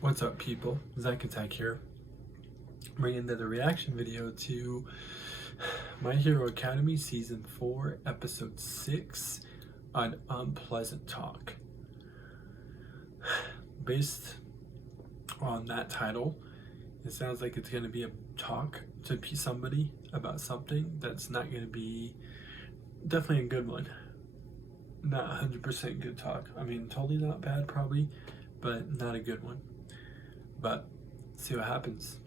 What's up, people? Zach Attack here, bringing another reaction video to My Hero Academy Season 4, Episode 6, An Unpleasant Talk. Based on that title, it sounds like it's going to be a talk to somebody about something that's not going to be definitely a good one. Not 100% good talk. I mean, totally not bad probably, but not a good one. But see what happens.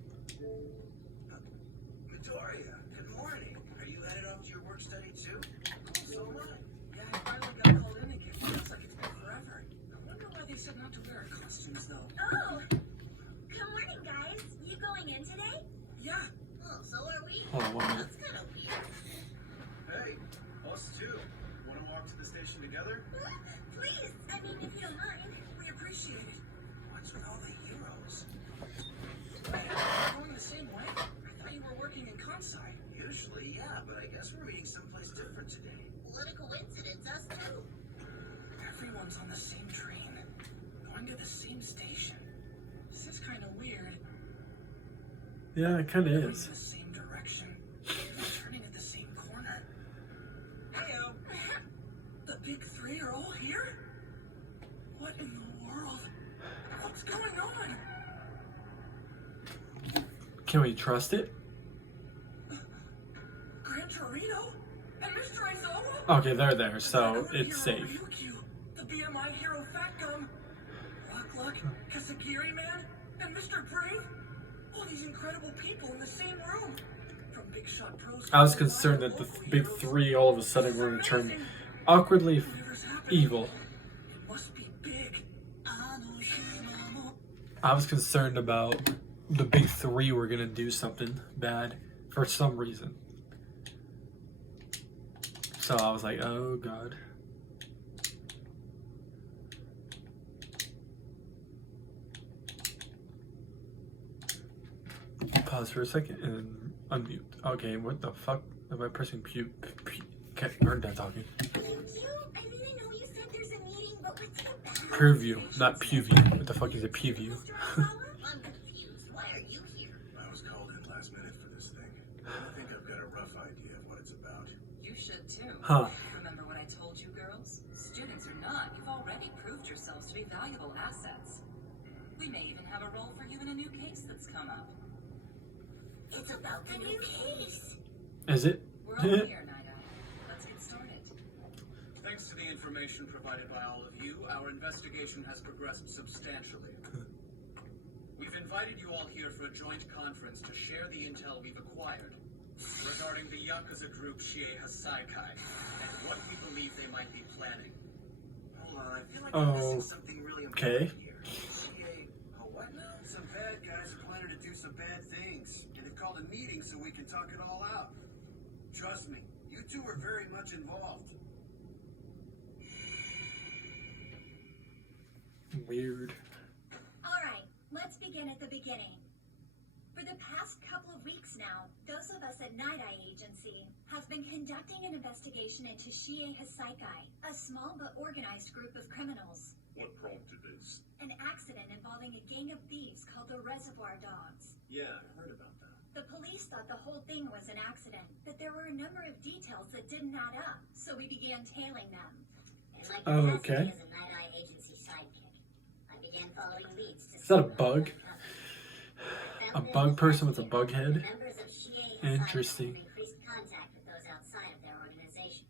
Victoria, good morning. Are you headed off to your work study too? Oh, so am I. Yeah, I finally got called in again. Feels like it's been forever. I wonder why they said not to wear our costumes though. Oh, good morning, guys. You going in today? Yeah. Oh, so are we. Hold on 1 minute. That's kind of weird. Hey, us too. Want to walk to the station together? Please, I mean, if you don't mind. We appreciate it. What's with all the heroes? Wait, are you going the same way? I thought you were working in Kansai. Usually, yeah, but I guess we're meeting someplace different today. What a coincidence, us too. Everyone's on the same train, going to the same station. This is kind of weird. Yeah, it kind of Going is. in the same direction, even turning at the same corner. Heyo! The big three are all here? What in the world? What's going on? Can we trust it? Gran Torino? And Mr. Aizawa? Okay, they're there, so it's Hero safe. Ryukyu, the BMI hero Fat Gum, Luck, Kasagiri Man, and Mr. Brave? All these incredible people in the same room. From Big Shot Pros. I was concerned that the big three all of a sudden were going to turn awkwardly Whatever's happening, evil. it must be big. I was concerned about the big three were going to do something bad for some reason. So I was like, oh god. Pause for a second and unmute. Okay, what the fuck? Am I pressing Okay, we're done talking. Thank you. I didn't know you said there's a meeting, but what's it about? Purview, not PewView. What the fuck is a PewView? Mr. Aizawa? I'm confused. Why are you here? I was called in last minute for this thing. I think I've got a rough idea of what it's about. You should too. Huh. Remember what I told you, girls? Students or not, you've already proved yourselves to be valuable assets. We may even have a role for you in a new case that's come up. It's about the new case. Is it? We're all here, Night Owl. Let's get started. Thanks to the information provided by all of you, our investigation has progressed substantially. We've invited you all here for a joint conference to share the intel we've acquired regarding the Yakuza group Shiei Hasaikai and what we believe they might be planning. Hold on, I feel like I'm missing something really important here. What now? Some bad guys are planning to do some bad things, and they've called a meeting so we can talk it all out. Trust me, you two are very much involved. Weird. All right, let's begin at the beginning. For the past couple of weeks now, those of us at Night Eye Agency have been conducting an investigation into Shiei Hasaikai, a small but organized group of criminals. What prompted this? An accident involving a gang of thieves called the Reservoir Dogs. Yeah, I heard about that. The police thought the whole thing was an accident, but there were a number of details that didn't add up, so we began tailing them. In my Okay. capacity as a Night Eye Agency sidekick, I began following leads to Is that a bug? A bug person with a bug head? Interesting. Increased contact with those outside of their organization,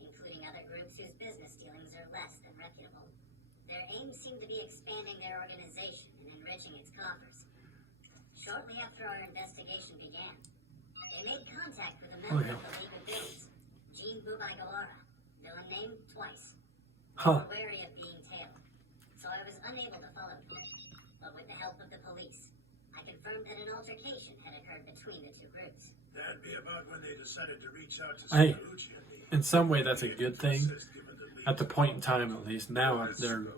including other groups whose business dealings are less than reputable. Their aim seemed to be expanding their organization and enriching its coffers. Shortly after our investigation began, they made contact with a member of the League of Villains, Jean Bubaigawara, villain named twice. They Huh. were wary of being tailed, so I was unable to follow them. But with the help of the police, I confirmed that an altercation had occurred between the two groups. That'd be about when they decided to reach out to Hey, Sakauchi and me. in some way that's a good thing. At the point in time, at least. Now they're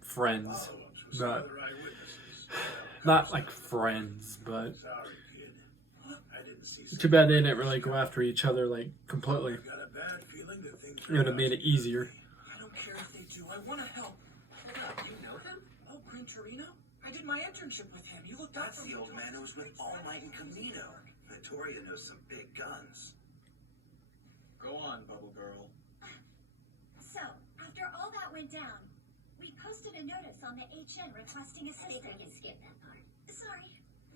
friends. But not like friends, but Sorry, kid. I didn't see too bad they didn't really go after each other like completely. I've got a bad feeling that things It would have made it easier. I don't care if they do. I want to help. Hold up, you know him? Oh, Gran Torino? I I did my internship with him. You looked up That's for the me. old man who was with All Might and Camino. Vittoria knows some big guns. Go on, Bubble Girl. So, after all that went down, we posted a notice on the HN requesting I think we assistance. can skip that part. Sorry,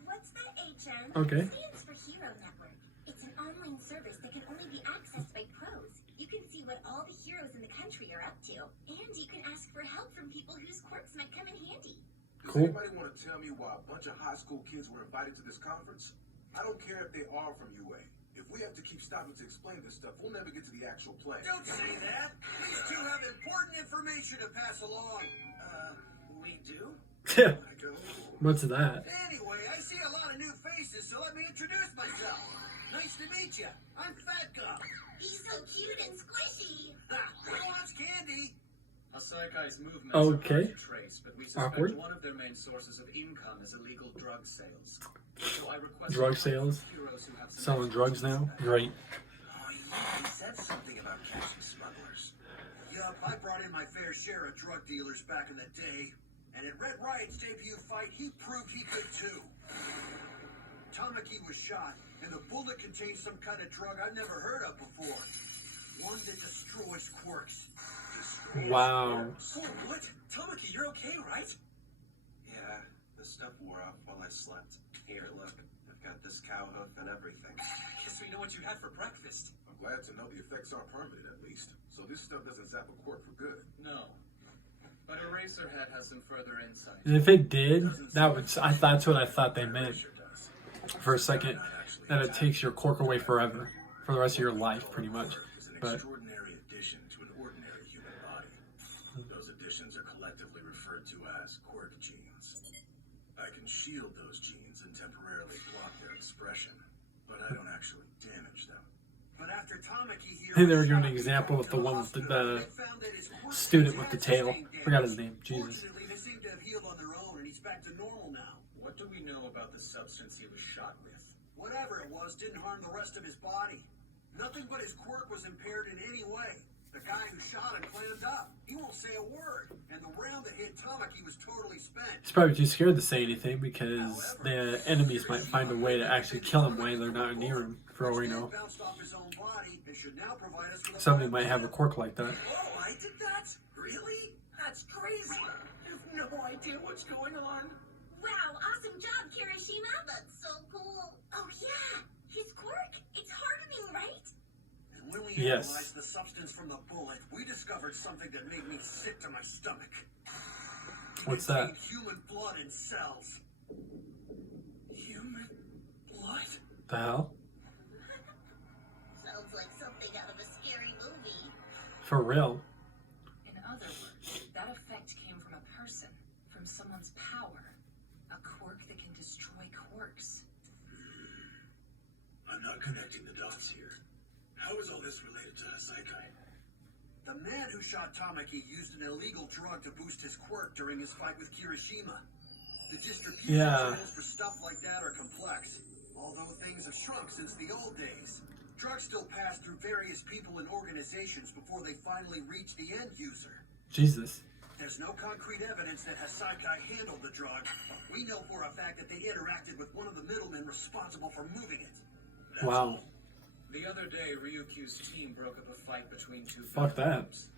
what's the HN? Okay. Stands for Hero Network. It's an online service that can only be accessed by pros. You can see what all the heroes in the country are up to, and you can ask for help from people whose quirks might come in handy. Cool. Does anybody want to tell me why a bunch of high school kids were invited to this conference? I don't care if they are from UA. If we have to keep stopping to explain this stuff, we'll never get to the actual play. Don't say that. These two have important information to pass along. We do? I go. What's that? Anyway, I see a lot of new faces, so let me introduce myself. Nice to meet you. I'm Fat Gum. He's so cute and squishy. Ha! Who wants candy? Hasaikai's movements Okay. are hard to trace, but we suspect Awkward. one of their main sources of income is illegal drug sales. So I request Drug help sales? from heroes who have some Selling drugs now? Great. Oh, yeah, he said something about catching smugglers. Yup, I brought in my fair share of drug dealers back in the day. And at Red Riot's debut fight, he proved he could too. Tamaki was shot, and the bullet contained some kind of drug I've never heard of before. One that destroys quirks. Wow. Oh, what? Tamaki, you're okay, right? Yeah, the stuff wore off while I slept. Here, look. I've got this cow hoof and everything. I guess we know what you had for breakfast. I'm glad to know the effects are permanent at least. So this stuff doesn't zap a quirk for good. No. But Eraserhead has some further insight. And if it did, that would. That's what I thought they meant Sure does. for a second. That it takes your quirk away forever, for the rest of your life, pretty much. Is an But extraordinary addition to an ordinary human body. Those additions are collectively referred to as quirk genes. I can shield those genes and temporarily block their expression, but I don't actually damage them. But after Tamaki here, I think they were giving an example with the one with the student with the tail. Forgot his name. Jesus. Fortunately, they seem to have healed on their own, and he's back to normal now. What do we know about the substance he was shot with? Whatever it was didn't harm the rest of his body. Nothing but his quirk was impaired in any way. The guy who shot him clammed up. He won't say a word. And the round that hit Tamaki was totally spent. He's probably too scared to say anything because the enemies might find a way to actually kill him while they're not near him, for all we know. Bounced off his own body and should now provide us with a Somebody might have a quirk like that. Oh, I did that? Really? That's crazy. I have no idea what's going on. Wow, awesome job, Kirishima. That's so cool. Oh yeah, his quirk. It's hardening, right? And when we Yes. analyzed the substance from the bullet, we discovered something that made me sick to my stomach. What's It that? contained human blood and cells. Human blood? The hell? Sounds like something out of a scary movie. For real? In other words, that effect came from a person, from someone's power. A quirk that can destroy quirks. I'm not connecting the dots here. How is all this related to Hasaikai? The man who shot Tamaki used an illegal drug to boost his quirk during his fight with Kirishima. The distribution Yeah. channels for stuff like that are complex, although things have shrunk since the old days. Drugs still pass through various people and organizations before they finally reach the end user. Jesus. There's no concrete evidence that Hasaikai handled the drug, but we know for a fact that they interacted with one of the middlemen responsible for moving it. That's Wow. all. The other day, Ryukyu's team broke up a fight between two Fuck that. groups.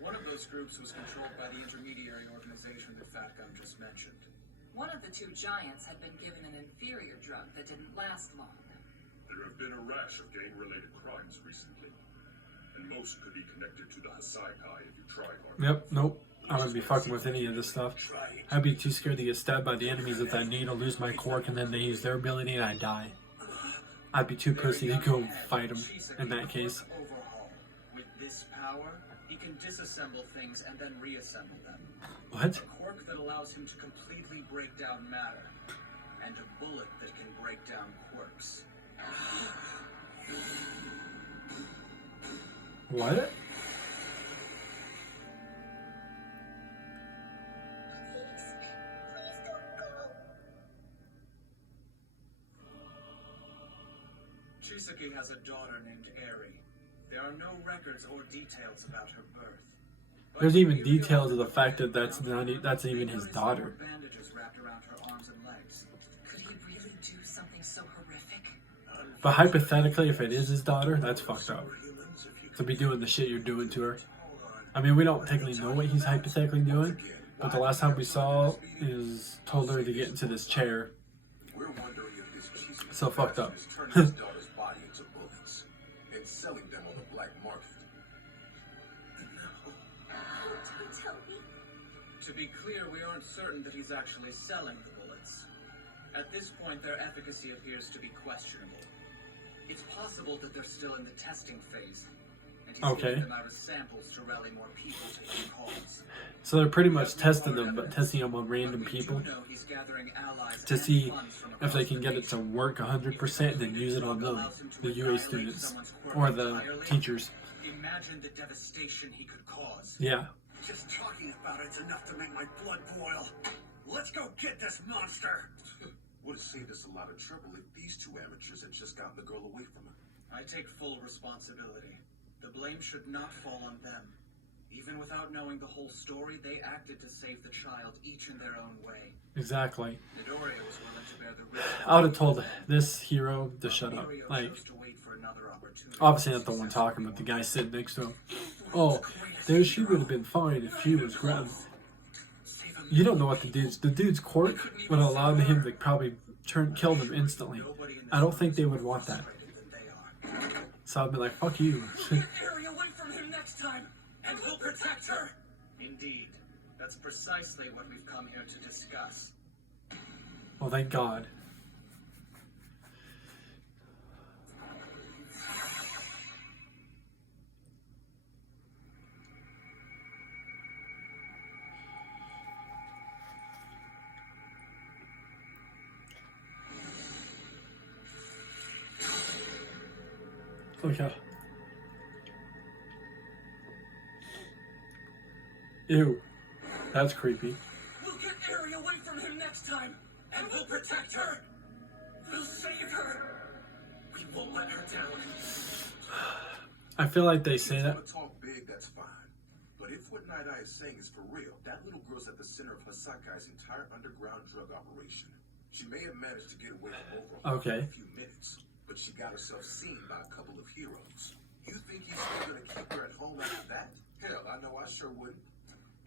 One of those groups was controlled by the intermediary organization that Fat Gum just mentioned. One of the two giants had been given an inferior drug that didn't last long. There have been a rash of gang-related crimes recently, and most could be connected to the Hasaikai if you try hard. Yep, nope. I wouldn't be fucking with any of this stuff. I'd be too scared to get stabbed by the enemies with that needle, lose my quirk, and then they use their ability and I die. I'd be too pussy to go fight them in that case. Overhaul. With this power, he can disassemble things and then reassemble them. What? A quirk that allows him to completely break down matter, and a bullet that can break down quirks. What? Please, please don't go. Chisaki has a daughter named Eri. There are no records or details about her birth. But There's even we realize details of the that fact that they that's not that's even his noticed daughter. more bandages wrapped But hypothetically, if it is his daughter, that's fucked up. To be doing the shit you're doing to her. I mean, we don't technically know what he's hypothetically doing, but the last time we saw is told her to get into this chair. So fucked up. His daughter's body into bullets and selling them on the black market. Don't tell me. To be clear, we aren't certain that he's actually selling the bullets. At this point, their efficacy appears to be questionable. It's possible that they're still in the testing phase, and he's giving them out as samples to rally more people to his cause. So they're pretty much testing them, but testing them on random people to see if they can get it to work 100% and then use it on them, the UA students, or the teachers. Imagine the devastation he could cause. Yeah. Just talking about it's enough to make my blood boil. Let's go get this monster. Would have saved us a lot of trouble if these two amateurs had just gotten the girl away from him. I take full responsibility. The blame should not fall on them. Even without knowing the whole story, they acted to save the child, each in their own way. Exactly. Midoriya was willing to bear the risk. I would have told this hero to shut up. Like, obviously not the one talking, but the guy sitting next to him. Oh, there she would have been fine if she was grabbed. You don't know what the dude's quirk would have allowed him to probably kill them instantly. I don't think they would want that. So I'd be like, fuck you. Get Harry away from him next time, and we'll protect her. Indeed. That's precisely what we've come here to discuss. Well, thank God. Okay. Ew. That's creepy. We'll get Harry away from him next time, and we'll protect her. We'll save her. We won't let her down. I feel like they say that. If you talk big, that's fine. But if what Night Eye is saying is for real, that little girl's at the center of Hasakai's entire underground drug operation. She may have managed to get away from Overhaul in a few minutes, but she got herself seen by a couple of heroes. You think he's still gonna keep her at home after that? Hell, I know I sure wouldn't.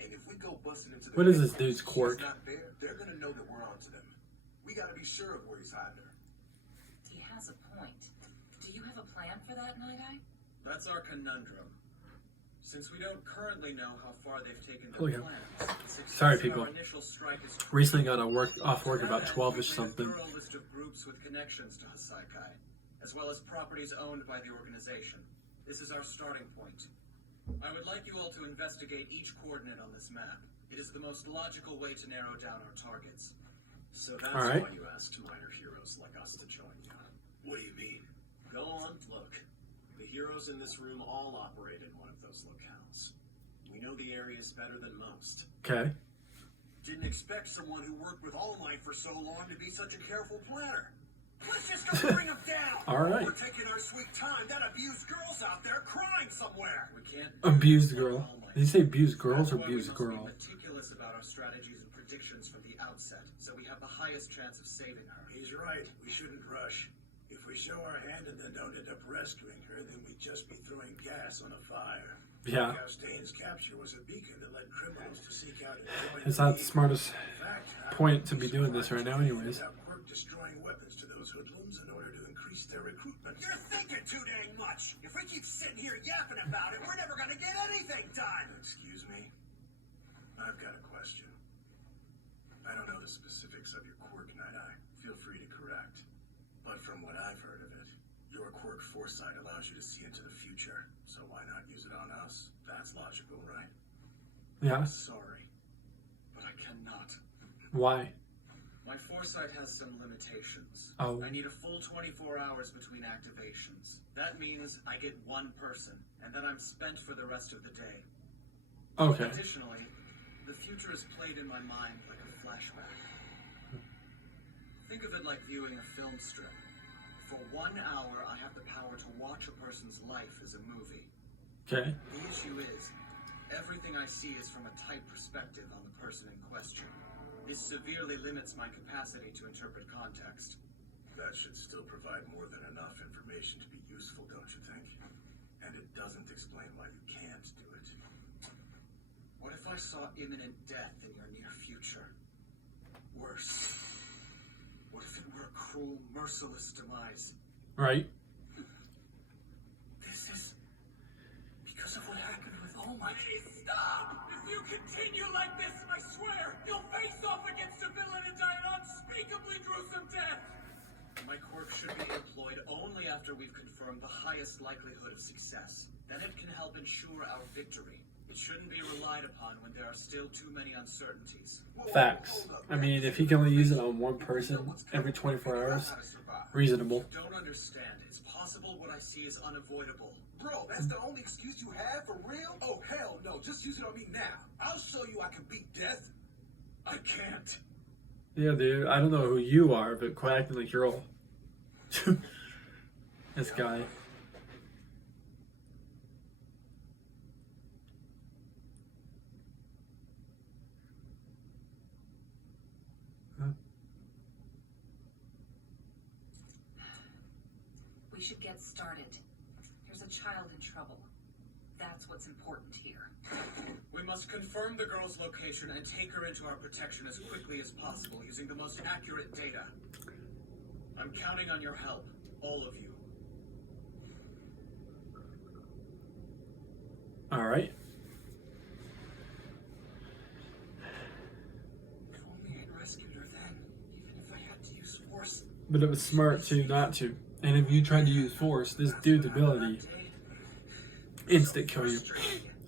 And if we go busting into the what is this dude's quirk? Not there, they're gonna know that we're onto them. We gotta be sure of where he's hiding her. He has a point. Do you have a plan for that, Night Eye? That's our conundrum. Since we don't currently know how far they've taken their plans, sorry, people. Recently got off work about 12ish something. A thorough list of groups with connections to Hasakai, as well as properties owned by the organization. This is our starting point. I would like you all to investigate each coordinate on this map. It is the most logical way to narrow down our targets. So that's why you asked minor heroes like us to join you. What do you mean? Go on, look. The heroes in this room all operate in one of those locales. We know the areas better than most. Okay. Didn't expect someone who worked with All Might for so long to be such a careful planner. Let's just go bring them down. All right. We're taking our sweet time. That abused girl's out there crying somewhere. We can't abused girl. Did you say abused girls or abused girl? Be meticulous about our strategies and predictions from the outset, so we have the highest chance of saving her. He's right. We shouldn't rush. If we show our hand and then don't end up rescuing her, then we'd just be throwing gas on a fire. Yeah. Stain's capture was a beacon that led criminals to seek out. It's not the smartest point to be doing this right now, anyways. Destroying weapons to those hoodlums in order to increase their recruitment. You're thinking too dang much. If we keep sitting here yapping about it, we're never gonna get anything done. Excuse me? I've got a question. I don't know the specifics of your quirk, Night Eye. Feel free to correct. But from what I've heard of it, your quirk foresight allows you to see into the future. So why not use it on us? That's logical, right? Yeah. Sorry, but I cannot. Why? My foresight has some limitations. Oh. I need a full 24 hours between activations. That means I get one person, and then I'm spent for the rest of the day. Okay. Additionally, the future is played in my mind like a flashback. Think of it like viewing a film strip. For 1 hour, I have the power to watch a person's life as a movie. Okay. The issue is, everything I see is from a tight perspective on the person in question. This severely limits my capacity to interpret context. That should still provide more than enough information to be useful, don't you think? And it doesn't explain why you can't do it. What if I saw imminent death in your near future? Worse. What if it were a cruel, merciless demise? Right? This is because of what happened with Almighty. Please stop! If you continue like this, I swear, you'll face off against a villain and die an unspeakably gruesome death! My quirk should be employed only after we've confirmed the highest likelihood of success. Then it can help ensure our victory. It shouldn't be relied upon when there are still too many uncertainties. Facts. I mean, if he can only use it on one person every 24 hours, reasonable. You don't understand. It's possible what I see is unavoidable. Bro, that's the only excuse you have for real? Oh, hell no. Just use it on me now. I'll show you I can beat death. I can't. Yeah, dude, I don't know who you are, but quit acting like you're all... This guy. We should get started. There's a child in trouble. That's what's important here. We must confirm the girl's location and take her into our protection as quickly as possible using the most accurate data. I'm counting on your help, all of you. All right. If only I'd rescued her then, even if I had to use force. But it was smart too not to. And if you tried to use force, this dude's ability instant kill you.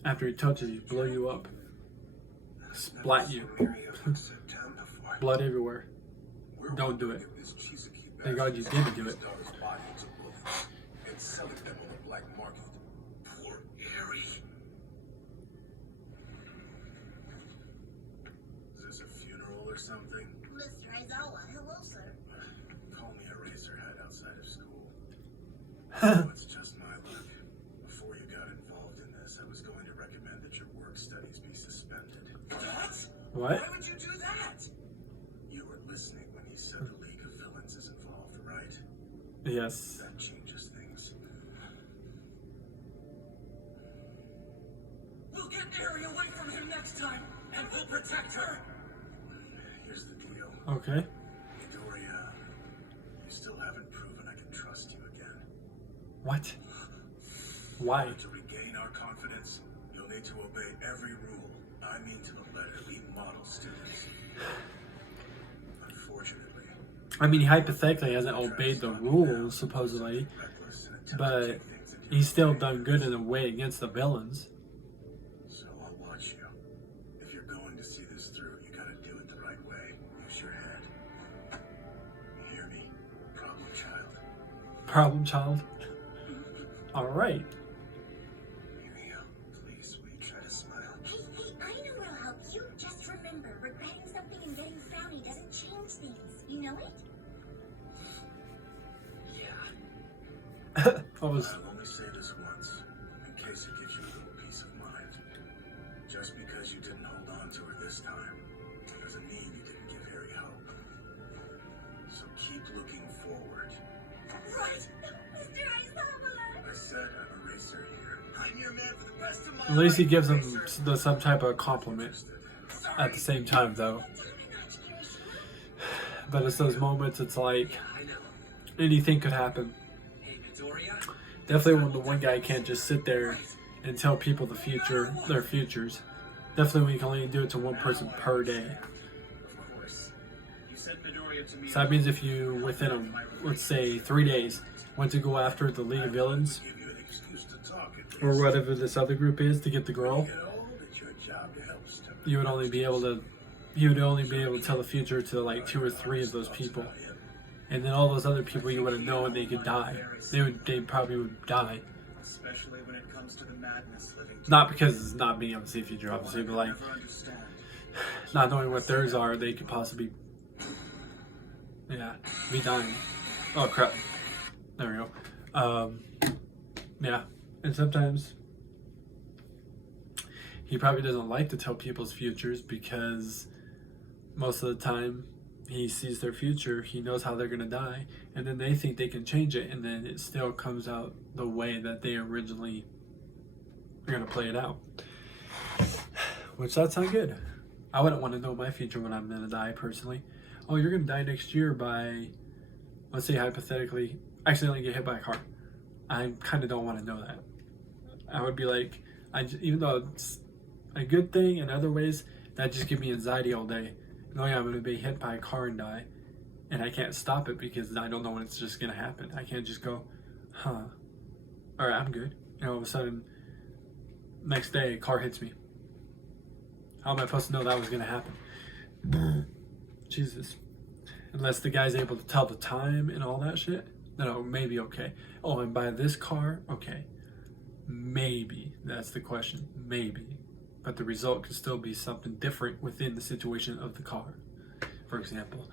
After he touches you, blow you up, splat you, blood everywhere. Don't do it. Thank God you didn't do it. Poor Harry. Is this a funeral or something? Mr. Aizawa, hello, sir. Call me a Razorhead outside of school. Oh, it's just my luck. Before you got involved in this, I was going to recommend that your work studies be suspended. What? Why would you do that? You were listening when he said the League of Villains is involved, right? Yes. That changes things. We'll get Ari away from him next time, and we'll protect her. Here's the deal. Okay. Midoriya, you still haven't proven I can trust you again. What? Why? To regain our confidence, you'll need to obey every rule. I mean to the letter, lead model students. Unfortunately. I mean, he hypothetically hasn't obeyed the rules, supposedly, but he's still done good in a way against the villains. So I'll watch you. If you're going to see this through, you gotta do it the right way. Use your head. You hear me? Problem child. Problem child. All right. Muriel, please, will you try to smile? Hey, I know what'll help you. Just remember, regretting something and getting frowny doesn't change things. You know it? Yeah. I was. I'll only say this once, in case it gives you a little peace of mind. Just because you didn't hold on to her this time, doesn't mean you didn't give Harry hope. So keep looking forward. Right! Mr. Aizawa! I said I'm a racer here. I'm your man for the rest of my At least he life. gives him some type of compliment at the same time, though. But it's those moments, it's like I know. anything could happen. Hey, Midoriya. Definitely when the one guy can't just sit there and tell people the future, their futures. Definitely when you can only do it to one person per day. Of course. You said Midoriya to me. So that means if you, within a, let's say 3 days, went to go after the League of Villains, Give you an excuse to talk at or least. whatever this other group is, to get the girl, Get old, it's your job to help step you would only be able to, tell the future to like 2 or 3 of those people. And then all those other people you wouldn't know and they could die. They probably would die. Especially when it comes to the madness living. Not because it's not being able to see the future, obviously, but like Never understand. not knowing what theirs are, they could possibly, yeah, be dying. Oh crap! There we go. Yeah, and sometimes he probably doesn't like to tell people's futures because most of the time he sees their future, he knows how they're gonna die, and then they think they can change it, and then it still comes out the way that they originally are gonna play it out. Which that's not good. I wouldn't want to know my future when I'm gonna die personally. Oh, you're gonna die next year by, let's say hypothetically, accidentally get hit by a car. I kind of don't want to know that. I would be like, even though it's a good thing in other ways, that just gives me anxiety all day. Knowing I'm going to be hit by a car and die, and I can't stop it because I don't know when it's just going to happen. I can't just go, all right, I'm good. And all of a sudden, next day, a car hits me. How am I supposed to know that was going to happen? Jesus. Unless the guy's able to tell the time and all that shit, then oh, maybe okay. Oh, and by this car, okay. Maybe. That's the question. Maybe. But the result could still be something different within the situation of the car, for example.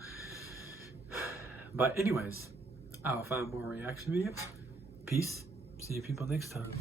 But anyways, I'll find more reaction videos. Peace. See you people next time.